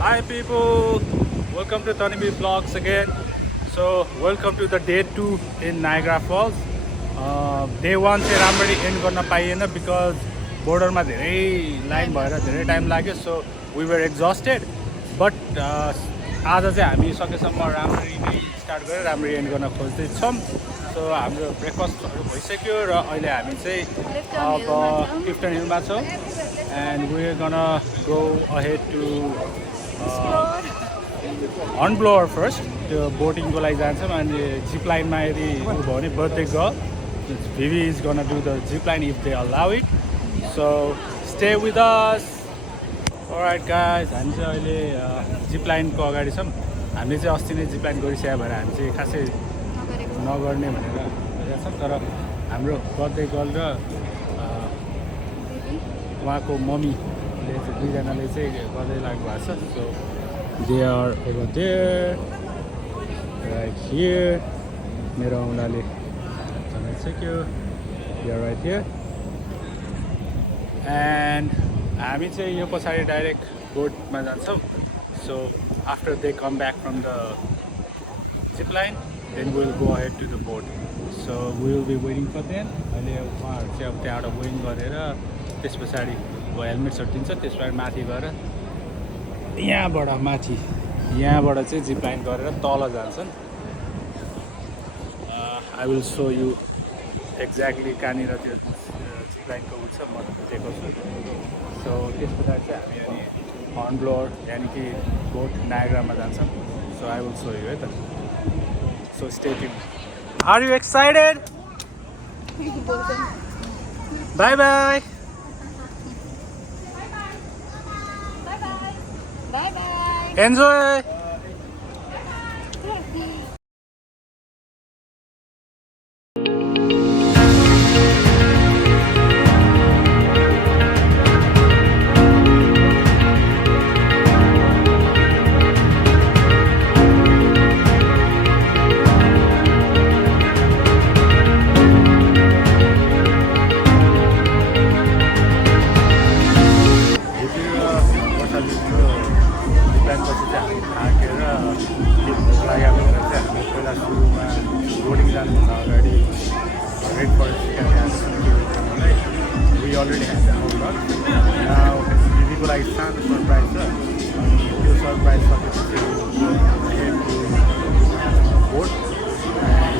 Hi people, welcome to Tanibi Vlogs again. So welcome to the day 2 in Niagara Falls. Day 1 चाहिँ राम्ररी and गर्न पाइएन because बोर्डरमा धेरै line भएर धेरै टाइम लाग्यो. So we were exhausted. But आज चाहिँ हामी सकेसम्म राम्ररी नै स्टार्ट गरेर राम्ररी एन्ड गर्न खोज्दैछौँ. So हाम्रो ब्रेकफास्टहरू भइसक्यो र अहिले हामी चाहिँ अब क्लिफ्टन हिलमा छौँ. And we're gonna go ahead to on blower first. त्यो बोटिङको लागि जान्छौँ अनि जिप लाइनमा यदि उ भयो भने birthday girl Vivi is gonna do the zip line if they allow it. So stay with us. Alright guys, हामी चाहिँ अहिले जिप लाइनको अगाडि छौँ. हामीले चाहिँ अस्ति नै जिप लाइन गरिसक्यो भनेर हामी चाहिँ खासै नगर्ने भनेर भइरहेको छ. तर हाम्रो बर्थडे गर्ल र उहाँको मम्मीले चाहिँ दुईजनाले चाहिँ गर्दै लाग्नु भएको छ. So they are over there, right here. मेरो औँलाले चलाइसक्यो. They are right here. And हामी चाहिँ यो पछाडि डाइरेक्ट बोटमा जान्छौँ. So after they come back from the zip line, then we'll go ahead to the boat. So we will be waiting for them. अहिले उहाँहरू चाहिँ अब त्यहाँबाट वेटिङ गरेर त्यस पछाडि हेलमेट्सहरू दिन्छ. त्यस पछाडि माथि गएर यहाँबाट चाहिँ जिप लाइन गरेर तल जान्छन्. I will show you exactly कहाँनिर त्यो जिप लाइनको उ छ म देखाउँछु. सो त्यस पछाडि चाहिँ हामी अनि हर्न ब्लोअर यानि कि बोट नायग्रामा जान्छौँ. So I will show you है त. So stay tuned. Are you excited? Bye bye. Bye bye. Enjoy. We already had the whole lot. Now, people like Santa surprise us. You surprise us to ahead to boat, and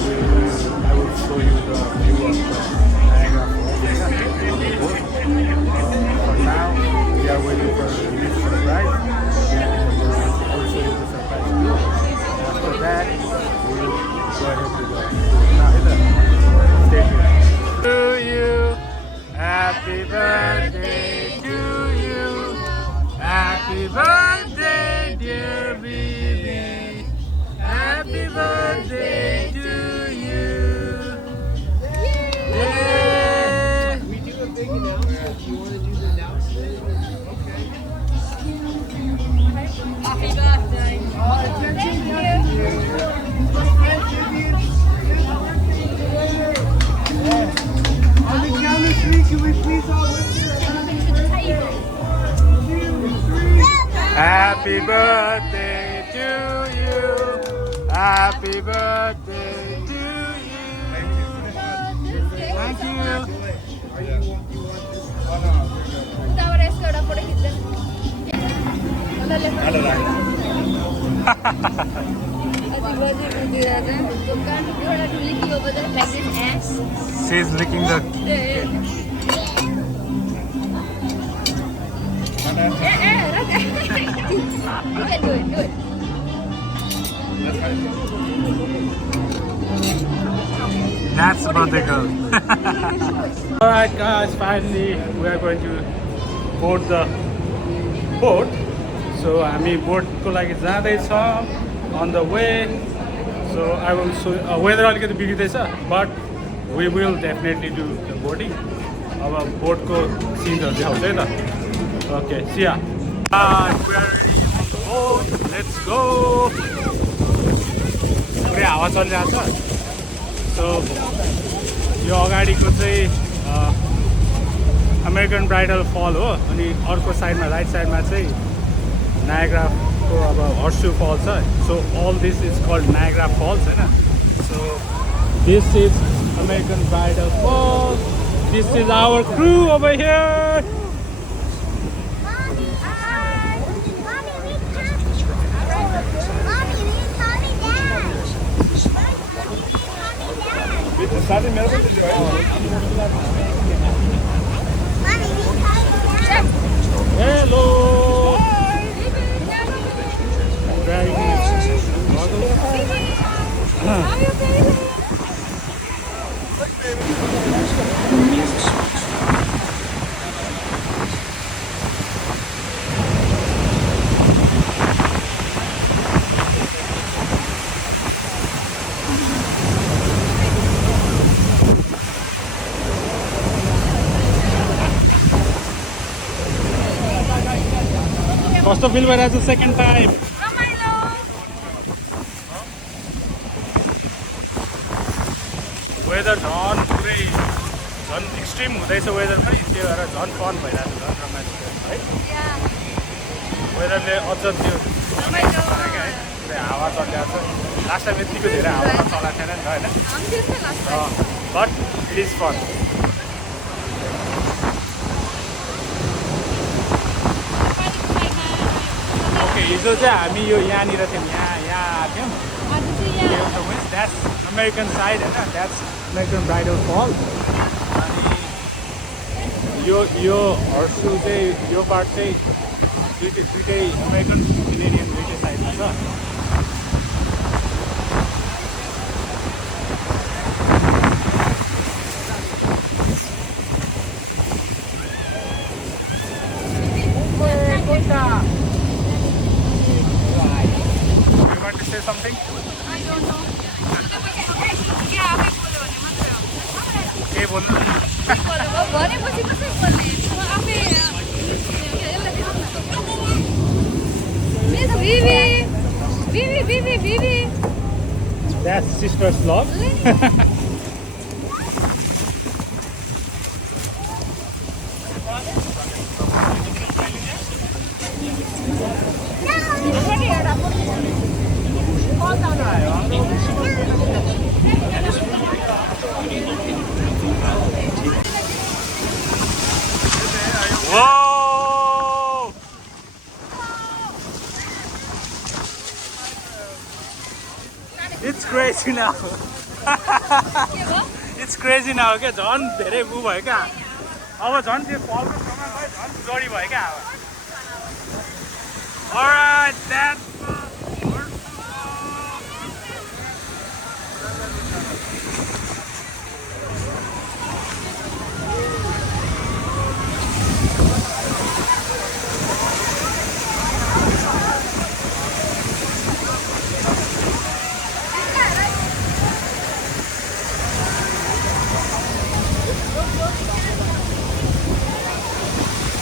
I will show you the view of the Niagara Falls on the boat. For now, we are waiting for the next surprise, and I will show you the surprise too. After that, we will go ahead to the boat. Stay tuned. To you. Happy birthday to you. Happy birthday, dear Vivi. Happy birthday to you. Yeah. We do a big announcement. Do you want to do the announcement? Okay. Happy birthday. Attention, Thank you. On the count of three, can we please all lift your hands? To the table. 2, 3. Happy birthday to you. Happy birthday to you. Thank you. उताबाट यसको एउटा photo खिच्दैन. She's licking the That's birthday girl. Alright guys, finally we are going to board the boat. So हामी बोटको लागि जाँदैछौँ on the way. So I will show weather अलिकति बिग्रिँदैछ, but we will definitely do the boarding. अब बोटको सिनहरू देखाउँछ है त. Okay, see ya. We are ready on the boat. Let's go. पुरै हावा चलिरहेको छ. So यो अगाडिको चाहिँ अमेरिकन ब्राइडल फल हो अनि अर्को साइडमा राइट साइडमा चाहिँ नायग्रा अर्को अब हर्सु फल्स छ. So all this is called Niagara Falls हैन. So this is American Bridal Falls. This is our crew over here. Mommy, hi. Mommy, we can't. Mommy, we calling dad. With the sun in Melbourne, did you Mommy, we calling dad. Hello. I'm driving this model. Costa Silva has the second time. Weather झन् पुरै झन् extreme हुँदैछ weather पनि त्यो भएर झन् fun भइरहेको छ झन् रमाइलो है. वेदरले अझ त्यो क्या है पुरै हावा चलिरहेको छ. लास्ट टाइम यतिको धेरै हावा चलाएको थिएन नि त होइन. But it is fun. Okay हिजो चाहिँ हामी यो यहाँनिर थियौँ यहाँ आएको थियौँ. That's American side हैन. That's American Bridal Falls. अनि यो हर्सु चाहिँ यो पार्ट चाहिँ दुईटै अमेरिकन केनेडियन दुईटै साइडमा छ. You want to say something? के बोल्नु? भनेपछि कसरी बोल्ने आफै Miss Bibi That's sister's love. Whoa! It's crazy now. It's crazy now. के झन् धेरै उ भयो क्या. अब झन् त्यो फलको ठाउँमा गयो झन् जोडी भयो क्या अब. Alright, that's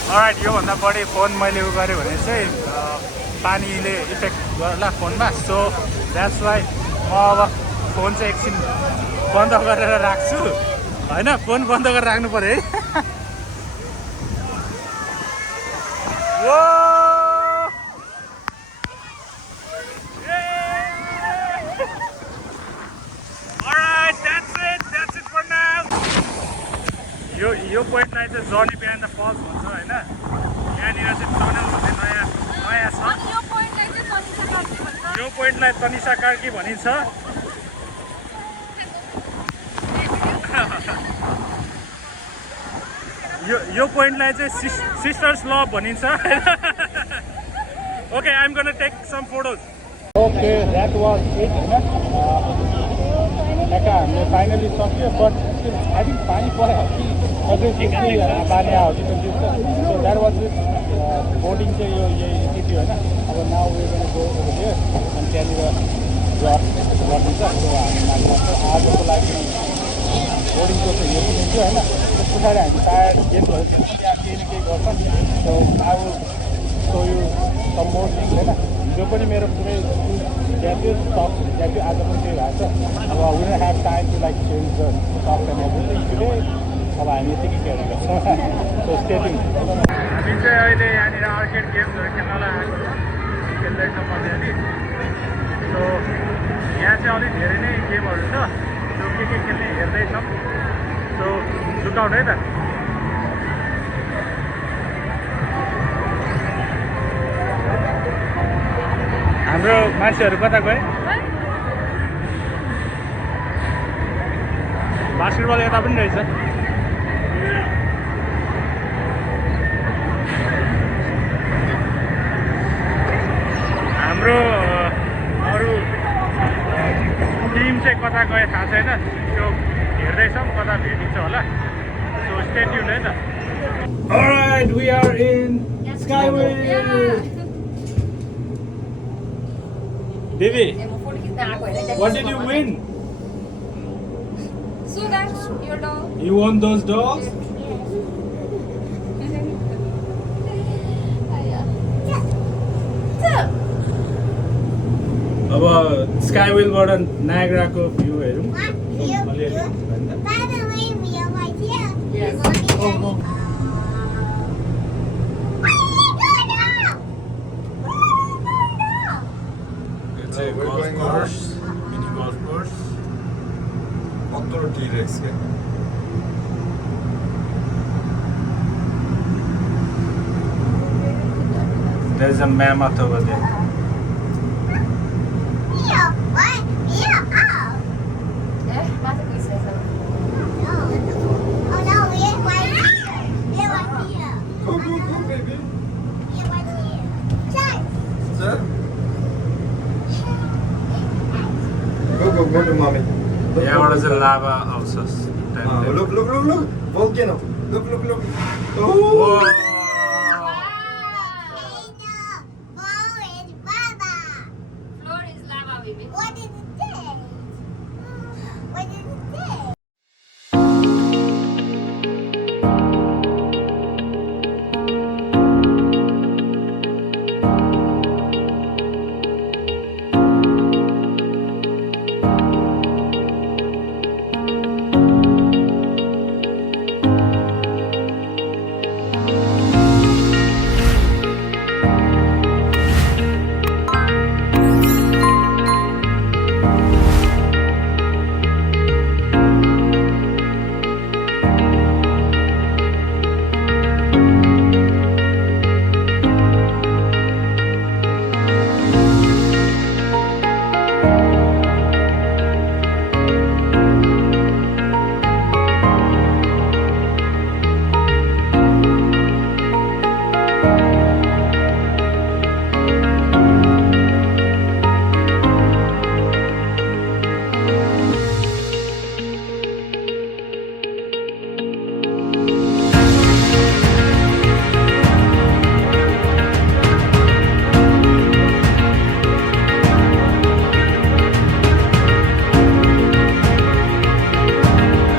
Alright, योभन्दा बढी फोन मैले उ गरेँ भने चाहिँ पानीले इफेक्ट गर्ला फोनमा. सो द्याट्स वाइ म अब फोन चाहिँ एकछिन बन्द गरेर राख्छु होइन. फोन बन्द गरेर राख्नु पऱ्यो है. Alright, that's it for now. यो पोइन्टलाई चाहिँ जर्नी बिहाइन्ड द फल्स भन्छ होइन. यहाँनिर चाहिँ टनल भन्ने नयाँ छ. यो पोइन्टलाई तनिषा कार्की भनिन्छ. यो पोइन्टलाई चाहिँ सिस्टर्स लभ भनिन्छ. Okay, I am gonna take some photos. Okay, that was it होइन. त्यहाँ हामीले फाइनली सक्यो. बट आई थिङ्क पानी पऱ्यो कि अझै पानी आयो कि. So that was it. Boarding चाहिँ यो यही थियो होइन. अब now way gonna go over here अनि त्यहाँनिर ड्रप गरिदिन्छ. सो हामी माथि आजको लागि बोर्डिङको चाहिँ यो पनि थियो होइन. त्यस पछाडि हामी टायर गेम भयो त्यहाँ केही न केही गर्छ. So I will show you some more things होइन. हिजो पनि मेरो पुरै ज्यादै टप ज्यादै आज पनि त्यही भएको छ. अब we don't have time to like change the top and everything today. अब हामी यतिकै केयर गर्छौँ. सो स्टेटिङ हामी चाहिँ अहिले यहाँनिर आर्केड गेम्सहरू खेल्नलाई आएको. खेल्दैछौँ अलिअलि सो यहाँ चाहिँ अलिक धेरै नै गेमहरू छ सो के खेल्ने हेर्दैछौँ सो लुकआउट है त हाम्रो मान्छेहरू कता गए बास्केटबल यता पनि रहेछ हाम्रो अरू टिम चाहिँ कता गए थाहा छैन त्यो हेर्दैछौँ कता भेटिन्छ होला सो स्टे ट्युन है त Alright, we are in Skyway. Devi, what did you win? So that's your dog. You won those dogs? अब स्काई विलबाट नायग्राको भ्यू हेरौँ अलिअलि By the way, we are right here. Yes. It's a golf course, mini golf course. Outdoor T-Rex. There's a mammoth over there. Go, baby. Sir? Go to mommy. यहाँबाट चाहिँ लाभा आउँछ Look. Volcano. Look. Oh. Whoa.